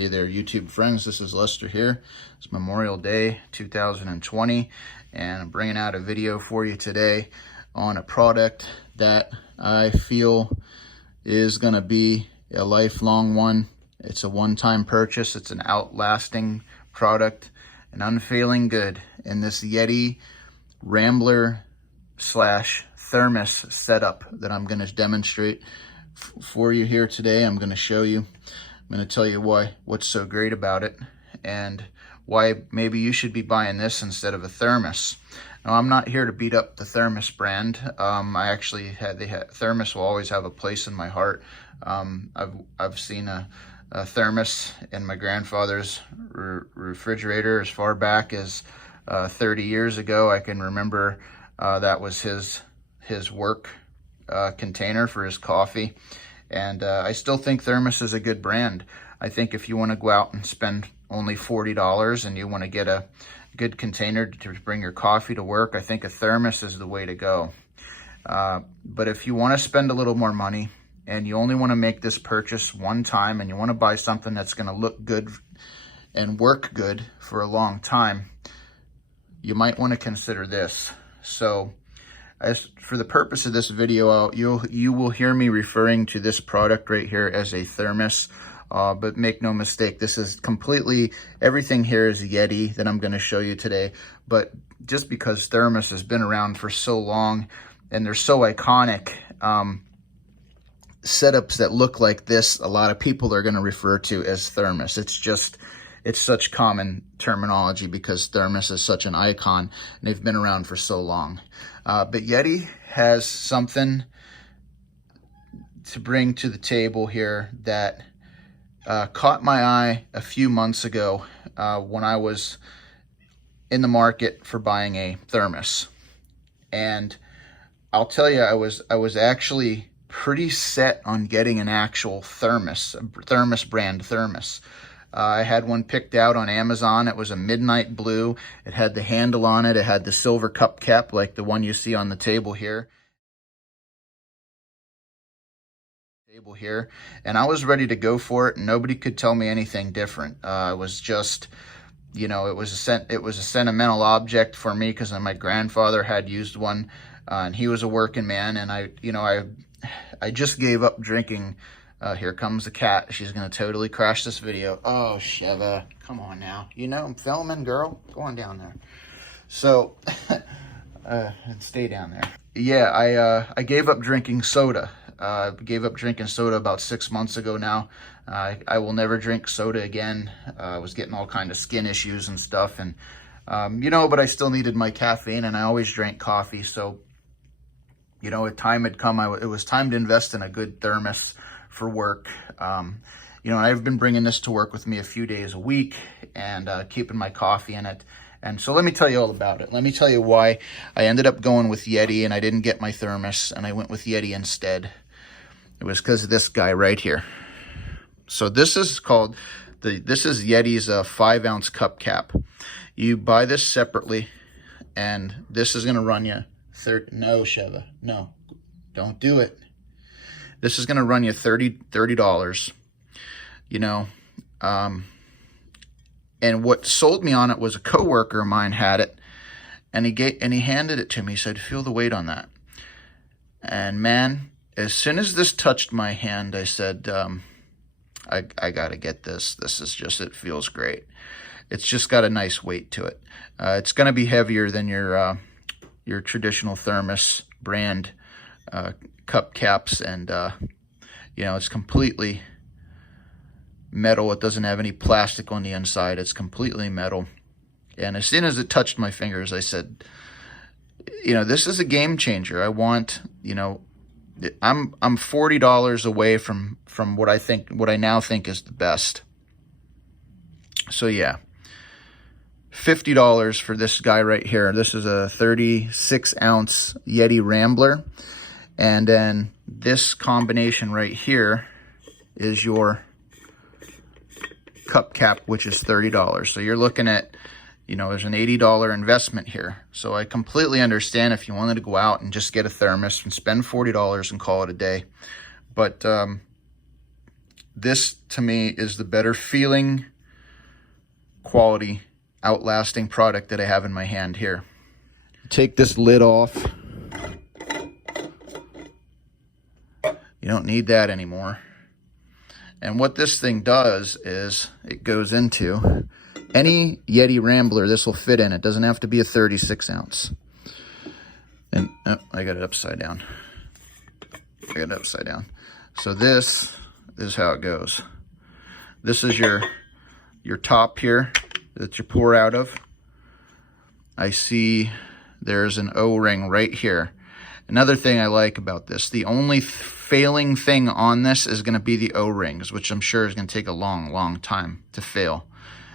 Hey there, YouTube friends. This is Lester here. It's Memorial Day 2020, and I'm bringing out a video for you today on a product that I feel is going to be a lifelong one. It's a one-time purchase. It's an outlasting product, an unfailing good in this Yeti Rambler slash Thermos setup that I'm going to demonstrate for you here today. I'm going to show you. I'm going to tell you what's so great about it and why maybe you should be buying this instead of a Thermos. Now, I'm not here to beat up the Thermos brand. Thermos will always have a place in my heart. I've seen a Thermos in my grandfather's refrigerator as far back as 30 years ago. I can remember that was his work container for his coffee. And I still think Thermos is a good brand. I think if you want to go out and spend only $40 and you want to get a good container to bring your coffee to work, I think a Thermos is the way to go. But if you want to spend a little more money and you only want to make this purchase one time and you want to buy something that's going to look good and work good for a long time, you might want to consider this. So, for the purpose of this video, you will hear me referring to this product right here as a Thermos, but make no mistake, this is completely, everything here is a Yeti that I'm going to show you today. But just because Thermos has been around for so long and they're so iconic, setups that look like this, a lot of people are going to refer to as Thermos. It's such common terminology because Thermos is such an icon and they've been around for so long. But Yeti has something to bring to the table here that caught my eye a few months ago when I was in the market for buying a Thermos. And I'll tell you, I was actually pretty set on getting an actual Thermos, brand Thermos. I had one picked out on Amazon. It was a midnight blue. It had the handle on it. It had the silver cup cap like the one you see on the table here. And I was ready to go for it, and nobody could tell me anything different. It was just, you know, it was a sentimental object for me because my grandfather had used one, and he was a working man, and I just gave up drinking. Here comes the cat. She's going to totally crash this video. Oh, Sheva, come on now. You know I'm filming, girl. Go on down there. So, stay down there. Yeah, I gave up drinking soda. Gave up drinking soda about 6 months ago now. I will never drink soda again. I was getting all kind of skin issues and stuff. And, but I still needed my caffeine, and I always drank coffee. So, a time had come. It was time to invest in a good Thermos for work. I've been bringing this to work with me a few days a week and keeping my coffee in it. And so let me tell you all about it. Let me tell you why I ended up going with Yeti and I didn't get my Thermos and I went with Yeti instead. It was because of this guy right here. So this is Yeti's 5-ounce cup cap. You buy this separately and this is going to run you no, Sheva, no, don't do it. This is going to run you $30, and what sold me on it was a coworker of mine had it, and he handed it to me. He said, "Feel the weight on that." And man, as soon as this touched my hand, I said, I got to get this. This is just, it feels great. It's just got a nice weight to it. It's going to be heavier than your traditional Thermos brand cup caps, and it's completely metal. It doesn't have any plastic on the inside. It's completely metal. And as soon as it touched my fingers, I said, this is a game changer. I'm $40 away from what I now think is the best. So yeah, $50 for this guy right here. This is a 36-ounce Yeti Rambler. And then this combination right here is your cup cap, which is $30. So you're looking at, there's an $80 investment here. So I completely understand if you wanted to go out and just get a Thermos and spend $40 and call it a day. But This to me is the better feeling, quality, outlasting product that I have in my hand here. Take this lid off. You don't need that anymore. And what this thing does is it goes into any Yeti Rambler this will fit in. It doesn't have to be a 36 ounce. And oh, I got it upside down. So this is how it goes. This is your top here that you pour out of. I see there's an O-ring right here. Another thing I like about this, the only failing thing on this is going to be the O-rings, which I'm sure is going to take a long time to fail.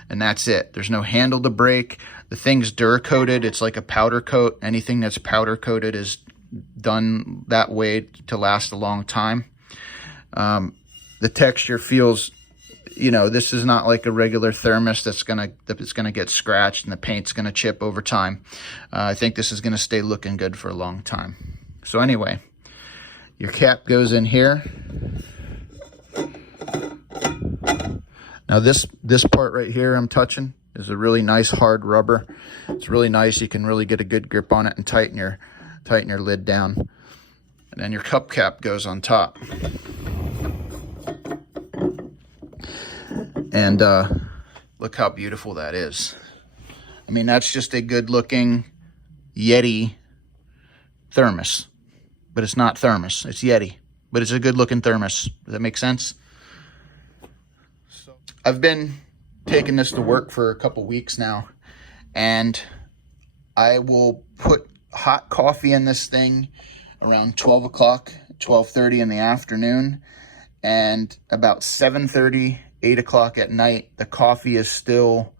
And that's it. There's no handle to break. The thing's Duracoated. It's like a powder coat. Anything that's powder coated is done that way to last a long time. The texture feels, you know, this is not like a regular Thermos that's gonna get scratched and the paint's gonna chip over time. I think this is gonna stay looking good for a long time. So anyway, your cap goes in here. Now this part right here I'm touching is a really nice hard rubber. It's really nice. You can really get a good grip on it and tighten your lid down. And then your cup cap goes on top. And look how beautiful that is. I mean, that's just a good looking Yeti Thermos. But it's not Thermos, it's Yeti. But it's a good looking Thermos. Does that make sense? I've been taking this to work for a couple weeks now, and I will put hot coffee in this thing around 12 o'clock, 12:30 in the afternoon, and about 7:30, 8 o'clock at night, the coffee is still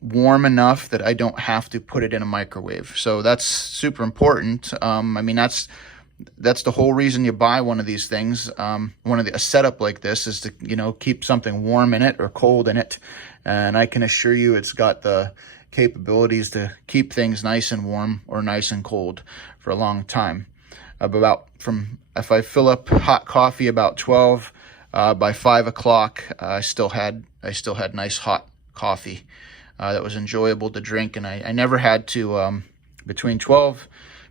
warm enough that I don't have to put it in a microwave. So that's super important. I mean, that's the whole reason you buy one of these things. A setup like this is to, you know, keep something warm in it or cold in it. And I can assure you it's got the capabilities to keep things nice and warm or nice and cold for a long time. If I fill up hot coffee about 12, by 5 o'clock, I still had nice hot coffee that was enjoyable to drink. And I never had to, between 12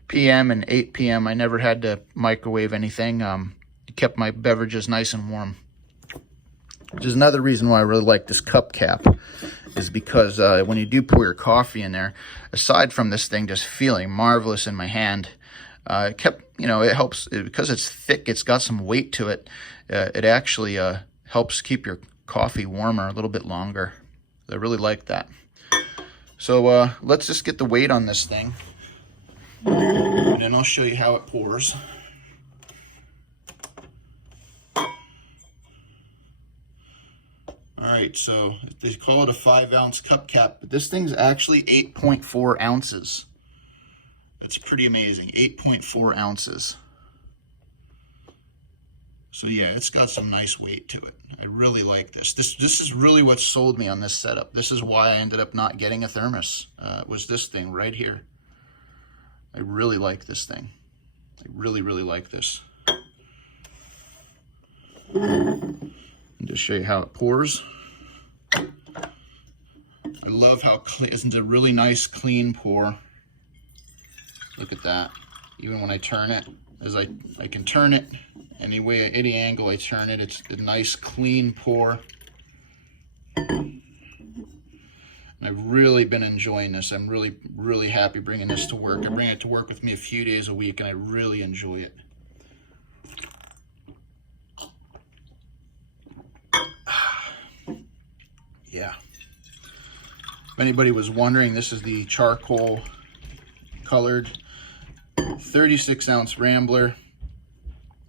p.m. and 8 p.m. I never had to microwave anything. It kept my beverages nice and warm. Which is another reason why I really like this cup cap, is because when you do pour your coffee in there, aside from this thing just feeling marvelous in my hand, it helps because it's thick. It's got some weight to it. It actually helps keep your coffee warmer a little bit longer. I really like that. So let's just get the weight on this thing. And then I'll show you how it pours. Alright, so they call it a 5-ounce cup cap, but this thing's actually 8.4 ounces. That's pretty amazing, 8.4 ounces. So yeah, it's got some nice weight to it. I really like this. This is really what sold me on this setup. This is why I ended up not getting a Thermos. It was this thing right here. I really like this thing. I really like this. And just show you how it pours. I love how clean. It's a really nice clean pour. Look at that. Even when I turn it, I can turn it any way, any angle I turn it. It's a nice clean pour. I've really been enjoying this. I'm really happy bringing this to work. I bring it to work with me a few days a week, and I really enjoy it. Yeah. If anybody was wondering, this is the charcoal colored 36-ounce Rambler.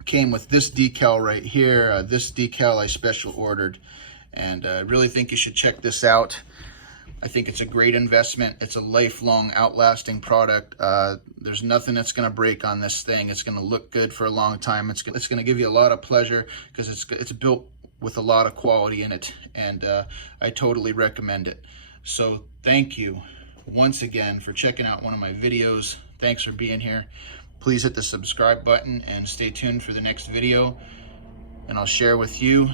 Came with this decal right here. This decal I special ordered, and I really think you should check this out. I think it's a great investment. It's a lifelong, outlasting product. There's nothing that's going to break on this thing. It's going to look good for a long time. It's going to give you a lot of pleasure because it's built with a lot of quality in it, and I totally recommend it. So thank you once again for checking out one of my videos. Thanks for being here. Please hit the subscribe button and stay tuned for the next video. and I'll share with you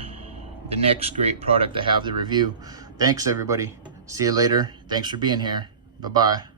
the next great product I have to review. Thanks, everybody. See you later. Thanks for being here. Bye-bye.